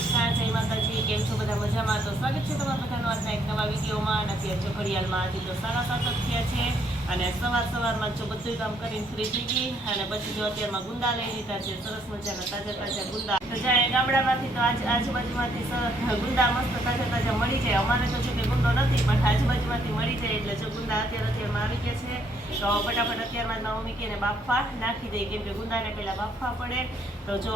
last time. જય માતાજી, કેમ છો બધા મજામાં? તો સ્વાગત છે તમારા બધાનો આજના એક નવા વિડીયોમાં. અને અત્યારે જો ઘડિયાળમાં હજી તો સાડા સાત થયા છે. અને સવાર સવારમાં જો બધું કામ કરીને ફ્રી ગઈ. અને પછી જો અત્યારમાં ગુંદા લઈ લીધા છે, સરસ મજાના તાજા તાજા ગુંદા. તો ગામડામાંથી તો આજ આજુબાજુમાંથી ગુંદા મસ્ત તાજા તાજા મળી જાય. અમારે તો જો કે ગુંદો નથી, પણ આજુબાજુમાંથી મળી જાય એટલે જો ગુંદા અત્યારે અત્યારમાં આવી ગયા છે, તો ફટાફટ અત્યારમાં મમ્મી કે બાફા નાખી દઈએ કેમ કે ગુંદાને પહેલાં બાફવા પડે. તો જો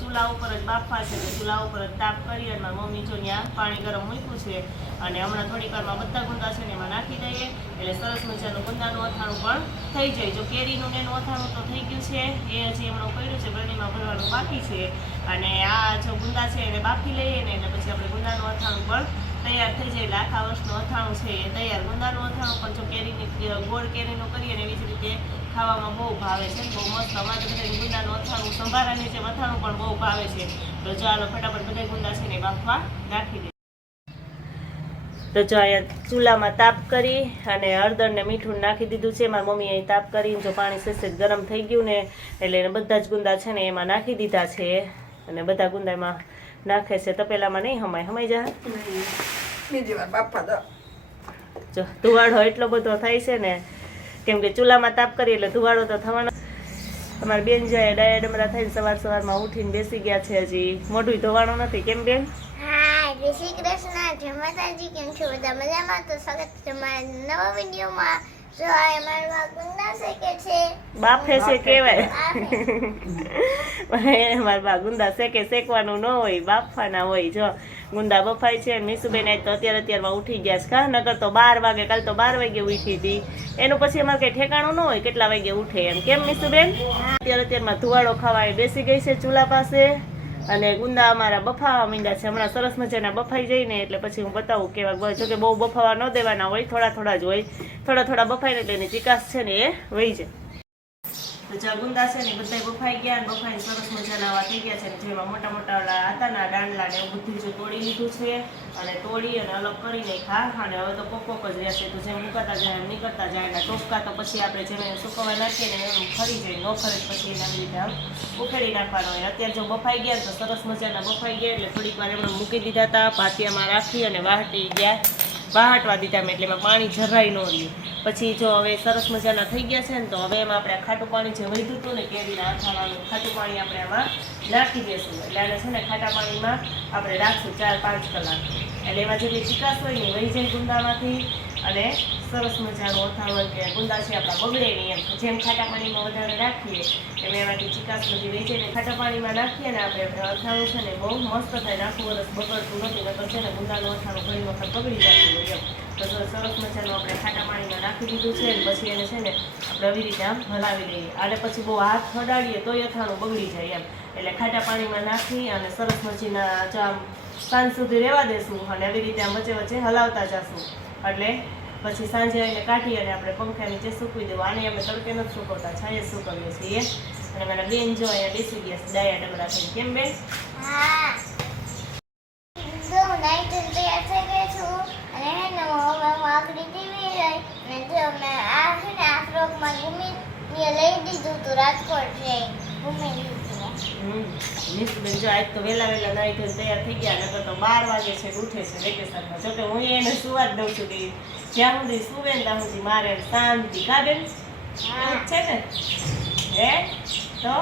ચૂલા ઉપર જ બાફવા છે, તો ચૂલા ઉપર જ તાપ કરી અને મમ્મી જો ત્યાં પાણી ગરમ મૂક્યું છે અને હમણાં થોડીક વારમાં બધા ગુંદા છે ને એમાં નાખી દઈએ, એટલે સરસ મજાનું ગુંદાનું અથાણું પણ થઈ જાય. જો કેરીનું એનું અથાણું તો થઈ ગયું છે, એ હજી હમણાં પડ્યું છે બરણીમાં ભરવાનું બાકી છે. અને આ જો ગુંદા છે એને બાફી લઈએ ને, એટલે પછી આપણે ગુંદાનું અથાણું પણ તૈયાર થઈ જાય. એટલે આખા વર્ષનું અથાણું છે એ તૈયાર ગુંદાનું અથાણું, પણ જો કેરીની ગોળ કેરીનું કરીએ ને એવી જ રીતે ખાવામાં બહુ ભાવે છે. બહુ મસ્ત અમારે બધા ગુંદાનું અથાણું સંભારાની જેમ અથાણું પણ બહુ ભાવે છે. તો ચાલો ફટાફટ બધા ગુંદા છે ને બાફવા નાખી દે. તો જો અહીંયા ચૂલામાં તાપ કરી અને હળદર ને મીઠું નાખી દીધું છે. મારી મમ્મી અહીં તાપ કરીને જો પાણી સેસે ગરમ થઈ ગયું ને એટલે બધા જ ગુંદા છે ને એમાં નાખી દીધા છે. અને બધા ગુંદામાં નાખે છે. તપેલામાં નહીં હમાય. હમાઈ જા. બીજી વાર બાપા દો. જો ધુવાડો એટલો બધો થાય છે ને કેમ કે ચૂલામાં તાપ કરીએ એટલે ધુવાડો તો થવાનો અમારા બેન જાય ડાયા ડમરા થઈને સવાર સવારમાં ઉઠીને બેસી ગયા છે હજી. મોઢું ધોવાનું નથી. કેમ બેન? જય શ્રી કૃષ્ણ. જય માતાજી. કેમ છો? બધા મજામાં? તો સ્વાગત છે તમારા નવા વિડીયોમાં. બાફે છે કેવાય. મારા બા ગુંદા શેકે શેકવાનું ન હોય બાફવાના હોય. જો ગુંદા બફાય છે મીસુબેન આજ તો અત્યારે અત્યારમાં ઉઠી ગયા છે. કા નકર તો બાર વાગે કાલ તો બાર વાગે ઉઠી હતી. એનું પછી અમારે કંઈ ઠેકાણું ન હોય કેટલા વાગે ઉઠે એમ. કેમ મીસુબેન? અત્યારે અત્યારમાં ધુવાડો ખાવા બેસી ગઈ છે ચૂલા પાસે. અને ગુંદા અમારા બફાવા માંડ્યા છે. હમણાં સરસ મજાના બફાઈ જઈને એટલે પછી હું બતાવું કેવા જોકે બહુ બફાવા ન દેવાના હોય, થોડા થોડા જ હોય. થોડા થોડા બફાઈને એટલે એની ચિકાસ છે ને એ વહી જાય. તો જે ગુંદા છે ને બધા બફાઈ ગયા અને બફાઈ સરસ મજાના આવા થઈ ગયા છે જેમાં મોટા મોટા ઓલા હતા ને દાંડલા ને એવું બધું જો તોડી લીધું છે અને તોડી અને અલગ કરીને ખા અને હવે તો કોક કોક જ રહેશે. તો જેમ નીકળતા જાય એમ નીકળતા જાય અને ટોપકા તો પછી આપણે જેમ એને સુકવવા નાખીએ ને એમ ફરી જાય. ન ફરે પછી એના લીધે ઉખેડી નાખવાનો હોય. અત્યારે જો બફાઈ ગયા તો સરસ મજાના બફાઈ ગયા એટલે થોડીક વાર એમણે મૂકી દીધા હતા ભાતિયામાં રાખી અને વાહટી ગયા. વાહટવા દીધા મેં એટલે એમાં પાણી જરાય ન રહ્યું. પછી જો હવે સરસ મજાના થઈ ગયા છે ને, તો હવે એમાં આપણે ખાટું પાણી જે વધ્યું હતું ને કેરીના અથાણાનું ખાટું પાણી આપણે આમાં નાખી દઈશું એટલે આને છે ને ખાટા પાણીમાં આપણે રાખશું ચાર પાંચ કલાક. એટલે એમાં જેટલી ચિકાસ હોય ને વહી જાય ગુંદામાંથી. અને સરસ મજાનું અથાણું કે ગુંદા છે આપણા બગડે નહીં એમ. જેમ ખાટા પાણીમાં વધારે રાખીએ, એમ એમાંથી ચિકાસ બધી વેચે ને ખાટા પાણીમાં નાખીએ ને આપણે અથાણું છે ને બહુ મસ્ત થાય આખું વરસ બગડતું નથી, નકર છે ને ગુંદાનું અથાણું ઘણી વખત બગડી જતું હોય એમ. તો સરસ મજાનું આપણે ખાટા પાણીમાં નાખી દીધું છે ને પછી એને છે ને આપણે આવી રીતે આમ હલાવી દઈએ. અને પછી બહુ હાથ હડાડીએ તોય અથાણું બગડી જાય એમ. એટલે ખાટા પાણીમાં નાખી અને સરસ મજીના ચા સાંજ સુધી રહેવા દેશું અને આવી રીતે આમ વચ્ચે વચ્ચે હલાવતા જશું. એટલે પછી સાંજે એને કાઢી અને આપણે પંખા નીચે સૂકવી દેવું. આને અમે તડકે નથી સૂકવતા, છાંયે સૂકવીએ છીએ. અને મારા બેન જો અહીંયા બેસી ગયા છે ડાયા ડમરા થઈને. કેમ બેન? રાજકોટ જઈ ઘૂમી નિશુબેન જો આજ તો વહેલા વહેલા નાઈ ધોઈને તૈયાર થઈ ગયા નકર તો બાર વાગે છે ઉઠે છે વેકેશનમાં જોકે હું એને સુવા જ દઉં છું કે જ્યાં સુધી સુવે ને ત્યાં સુધી મારે શાંતિ. કા બેન? છે ને? હે? તો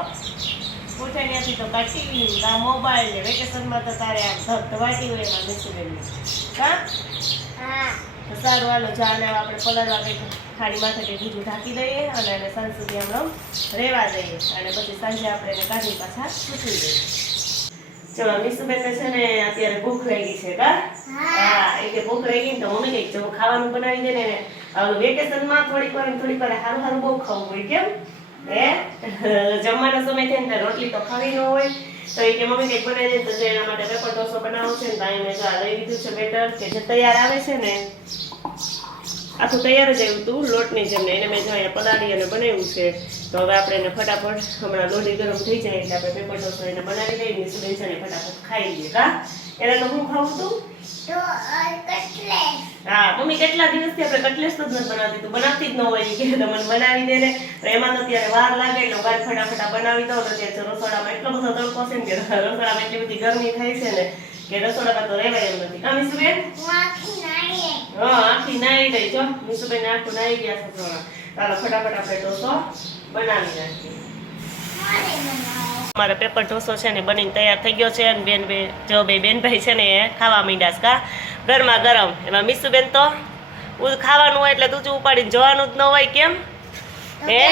ઉઠે ત્યાંથી તો કાઢી આ મોબાઈલ ને વેકેશનમાં તો તારે આ ધબ ધવાટી હોય એમાં નિશુબેન કા હા? તો સારું હાલો જાને આપણે પલાળવા કંઈક થાળી માથે બીજું ઢાંકી દઈએ અને એને સાંજ સુધી હમણાં રહેવા દઈએ. અને પછી સાંજે આપણે એને કાઢી પાછા સૂકવી દઈએ. ચલો મિસુબેનને છે ને અત્યારે ભૂખ લાગી છે કા? હા. એ કે ભૂખ લાગી ને તો મમ્મી કંઈક જો ખાવાનું બનાવી દે ને વેકેશનમાં થોડીક વાર થોડીક વાર સારું સારું બહુ ખાવું હોય કેમ? હે? જમવાનો સમય થાય ને રોટલી તો ખાવી ન હોય. તો એ કે મમ્મી કંઈક બનાવી દે તો એના માટે પેપર ઢોસો બનાવવો છે ને તો અહીં મેં જો આ લઈ લીધું છે બેટર કે જે તૈયાર આવે છે ને આખું તૈયાર જ આવ્યું હતું લોટની જેમ ને એને મેં જો અહીંયા પલાળી અને બનાવ્યું છે. તો હવે આપણે એને ફટાફટ હમણાં લોટી ગરમ થઈ જાય એટલે આપણે પેપર ટોસ એને બનાવી દઈએ ને સુબેન અને ફટાફટ ખાઈ લઈએ. કા એને તો હું ખાવું તો? હા મમ્મી કેટલા દિવસથી આપણે કટલેસ જ નથી બનાવતી તું? બનાવતી જ ન હોય કે તો મને બનાવી દે ને. એમાં તો ત્યારે વાર લાગે એટલે વાર ફટાફટ બનાવી દઉં તો ત્યારે રસોડામાં એટલો બધો તડકો છે ને કે રસોડામાં એટલી બધી ગરમી થાય છે ને કે રસોડામાં તો રહેવાય એમ નથી. કા મીસુબેન? હું હા આખી નાઈ ગઈ. છો મીસુબેન આખું નાઈ ગયા છે થોડા ચાલો ફટાફટ આપણે ઢોસો બનાવી નાખીએ. મારો પેપર ઢોસો છે ને બનીને તૈયાર થઈ ગયો છે અને બેન બે જો બે બેનભાઈ છે ને એ ખાવા માંડ્યા છે કા? ગરમા ગરમ. એમાં મીસુબેન તો ખાવાનું હોય એટલે તું ઉપાડીને જવાનું જ ન હોય કેમ? હે?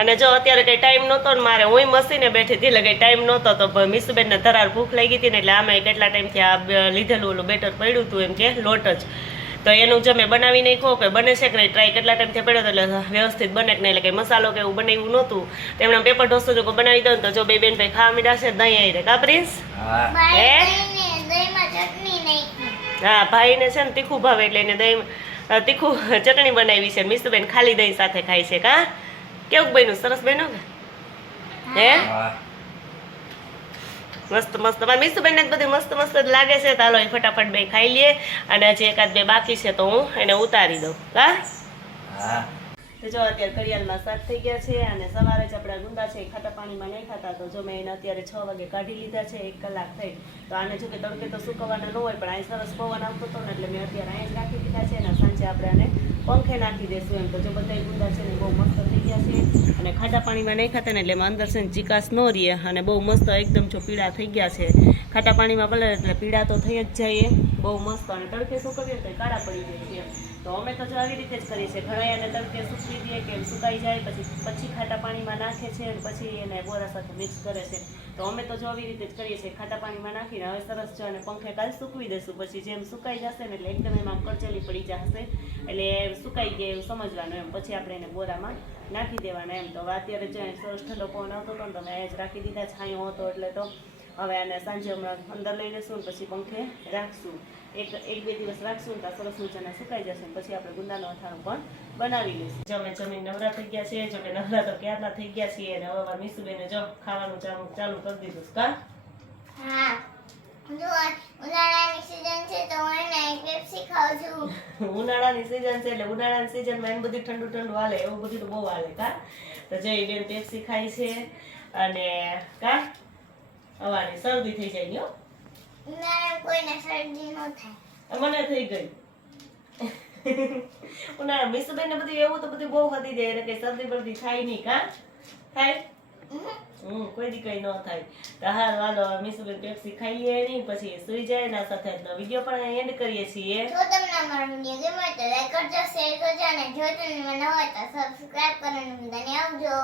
અને જો અત્યારે કઈ ટાઈમ નહોતો ને મારે હું મસીને બેઠી હતી એટલે કઈ ટાઈમ નહોતો. તો મીસુબેનને ધરાર ભૂખ લાગી હતી ને એટલે આમે કેટલા ટાઈમથી આ લીધેલું ઓલું બેટર પડ્યું હતું એમ કે લોટ જ. તો એનું જો મેં બનાવી કહો કે બને છે કે નહીં ટ્રાય કેટલા ટાઈમથી પડ્યો એટલે વ્યવસ્થિત બને કે નહીં એટલે કે મસાલો કે એવું બનાવ્યું નહોતું. તેમણે પેપર ઢોસો જો બનાવી દઉં ને તો જો બે બેન ભાઈ ખાવા મીડા છે દહીં આવી રે કા પ્રિન્સ? હા. બાય હે? દહીંને દહીંમાં ચટણી નાખી. હા ભાઈને છે ને તીખું ભાવે એટલે એને દહીં તીખું ચટણી બનાવી છે. મીસુબેન ખાલી દહીં સાથે ખાય છે કા? કેવું બન્યું? સરસ બન્યું કે? હે? હા. મસ્ત મસ્ત. મારે મીસુબેન ને બધું મસ્ત મસ્ત જ લાગે છે. ચાલો એ ફટાફટ બે ખાઈ લઈએ અને હજી એકાદ બે બાકી છે તો હું એને ઉતારી દઉં. હા? જો અત્યારે ઘડિયાળમાં સાત થઈ ગયા છે અને સવારે જ આપણા ગુંદા છે ખાટા પાણીમાં નહીં ખાતા. તો જો મેં એને અત્યારે છ વાગે કાઢી લીધા છે એક કલાક થઈ. તો આને જો કે તડકે તો સુકવવાના ન હોય પણ અહીં સરસ પવન આવતો હતો ને એટલે મેં અત્યારે અહીં જ રાખી દીધા છે અને સાંજે આપણે આને પંખે નાખી દેશું એમ. તો જો બધા ગુંદા છે ને બહુ મસ્ત થઈ ગયા છે. અને ખાટા પાણીમાં નહીં ખાતા ને એટલે એમાં અંદર છે ને ચિકાસ ન રહે અને બહુ મસ્ત એકદમ જો પીળા થઈ ગયા છે. ખાટા પાણીમાં ભલે એટલે પીળા તો થઈ જ જાય બહુ મસ્ત અને તડકે સુકવીએ તો એ કાળા પડી જાય છે તો અમે તો જો આવી રીતે જ કરીએ છીએ. ઘણા એને તડકે સૂકવી દઈએ કે સુકાઈ જાય, પછી પછી ખાટા પાણીમાં નાખે છે અને પછી એને બોરા સાથે મિક્સ કરે છે. તો અમે તો જો આવી રીતે જ કરીએ છીએ. ખાટા પાણીમાં નાખીને હવે સરસ જો અને પંખે કાલ સૂકવી દેશું પછી જેમ સુકાઈ જશે ને એટલે એકદમ એમાં કરચેલી પડી જશે. એટલે સુકાઈ ગયા એવું સમજવાનું એમ. પછી આપણે એને બોરામાં નાખી દેવાના એમ. તો અત્યારે જો સરસ ઠંડો પવન આવતો હતો ને તમે જ રાખી દીધા. છાંયો હતો એટલે તો હવે આને સાંજે હમણાં અંદર લઈ લઈશું પછી પંખે રાખશું. એક એક બે દિવસ રાખશું ને તો સરસ મજાના સુકાઈ જશે પછી આપણે ગુંદાનો અથાણું પણ બનાવી લઈશું. જો અમે જમીન નવરા થઈ ગયા છીએ જો કે નવરા તો ક્યારના થઈ ગયા છીએ અને હવે અમારા મીસુબેને જો ખાવાનું ચાલુ ચાલુ કરી દીધું છે, કા? હા. ઉનાળાની સીઝન છે તો હું પેપ્સી ખાઉં છું. ઉનાળાની સીઝન છે એટલે ઉનાળાની સીઝનમાં એમ બધું ઠંડુ ઠંડુ હાલે એવું બધું બહુ હાલે કા? તો જય બેન પેપ્સી ખાય છે અને કા? હવાની શરદી થઈ જાય ને હો. કોઈને શરદી ન થાય. મને થઈ ગઈ. ઉનાળા મીસુબેન ને બધું એવું તો બધું બહુ વધી જાય એટલે શરદી બરદી થાય નહીં કા? થાય? હમ. કોઈ દી કઈ ન થાય. તો હાલ વાલો મીસુબેન પેપ્સી ખાઈએ નહીં પછી સુઈ જાય ના સાથે વીડિયો પણ એન્ડ કરીએ છીએ. જો તમને અમારો વીડિયો ગમે તો લાઈક કરજો શેર કરજો અને જો તમને ન હોય તો સબસ્ક્રાઇબ કરવાનું ભૂલતા નહીં. આવજો.